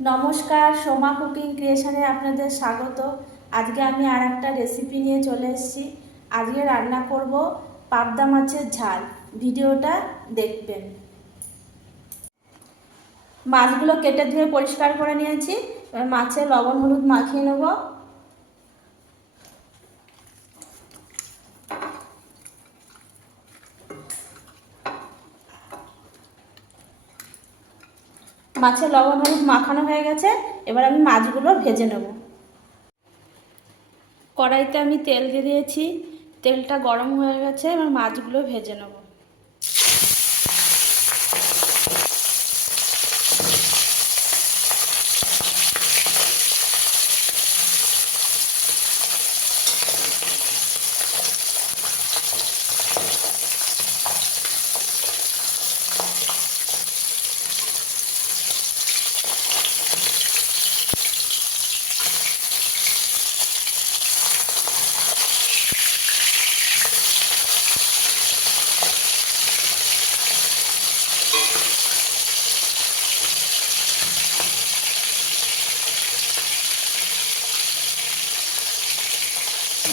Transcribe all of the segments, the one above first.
নমস্কার, সোমা কুকিং ক্রিয়েশনে আপনাদের স্বাগত। আজকে আমি আর একটা রেসিপি নিয়ে চলে এসেছি। আজকে রান্না করব পাবদা মাছের ঝাল। ভিডিওটা দেখবেন। মাছগুলো কেটে ধুয়ে পরিষ্কার করে নিয়েছি। এবার মাছে লবণ হলুদ মাখিয়ে নেব। মাছে লবণ হলুদ মাখানো হয়ে গেছে। এবার আমি মাছগুলো ভেজে নেব। কড়াইতে আমি তেল দিয়ে দিয়েছি। তেলটা গরম হয়ে গেছে। এবার মাছগুলো ভেজে নেব।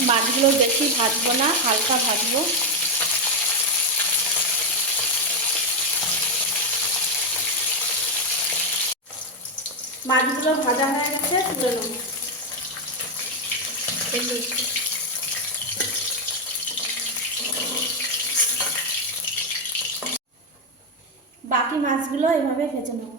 মাছগুলো বেশি ভাজবো না, হালকা ভাজবো। মাছগুলো ভাজা হয়ে গেছে, তুলে নেব। বাকি মাছগুলো এভাবে ভেজে নেব।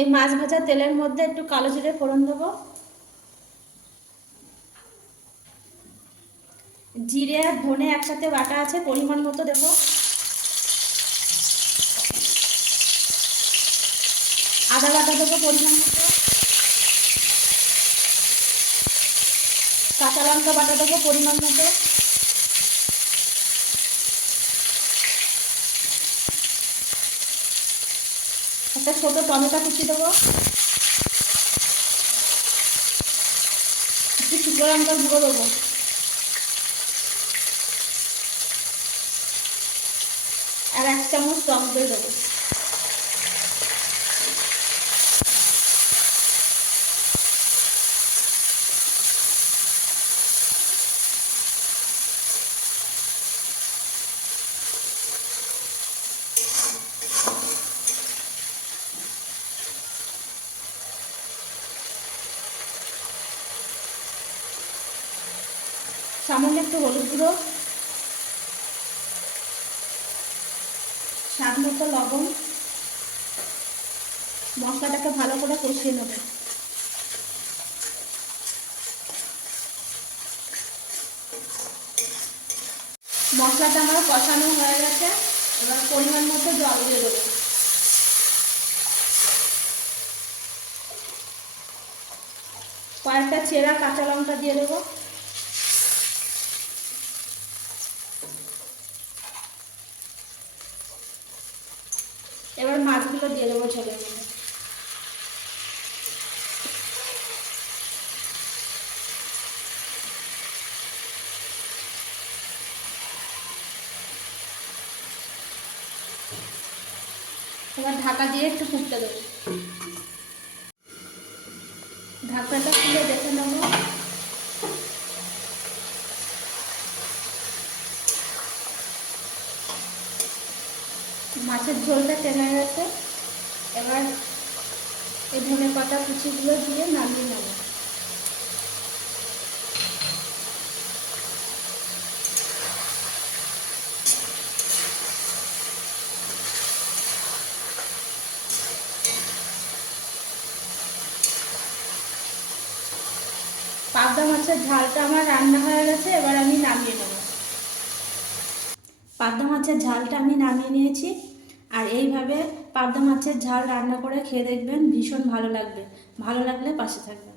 এই মাছ ভাজা তেলের মধ্যে একটু কালো জিরে ফোড়ন দেবো। জিরে আর ধনে একসাথে বাটা আছে, পরিমাণ মতো দেবো। আদা বাটা দেবো পরিমাণ মতো। কাঁচা লঙ্কা বাটা দেবো পরিমাণ মতো। একটা ছোটো টমেটো কুচি দেবো। একটু শুকনো লঙ্কার গুঁড়ো দেবো। আর 1 চামচ টক দই দেবো। সামান্য একটু হলুদ গুঁড়ো, স্বাদ মতো লবণ। মশলাটাকে ভালো করে কষিয়ে নেব। মশলাটা আমার কষানো হয়ে গেছে। এবার পরিমাণ মতো জল দিয়ে দেবো। কয়েকটা চেরা কাঁচা লঙ্কা দিয়ে দেবো। এবার মাছগুলো দিয়ে দেবো ঝোলের মধ্যে। এবার ঢাকা দিয়ে একটু ফুটতে দেবো। ঢাকাটা খুলে দেখে নেবো। মাছের ঝোলটা টেনে গেছে। এবার এই ধনে পাতা কুচিগুলো দিয়ে নামিয়ে নেব। পাবদা মাছের ঝালটা আমার রান্না হয়ে গেছে। এবার আমি নামিয়ে নেব। পাবদা মাছের ঝালটা আমি নামিয়ে নিয়েছি। আর এইভাবে পাবদা মাছের ঝাল রান্না করে খেয়ে দেখবেন, ভীষণ ভালো লাগবে। ভালো লাগলে পাশে থাকবেন।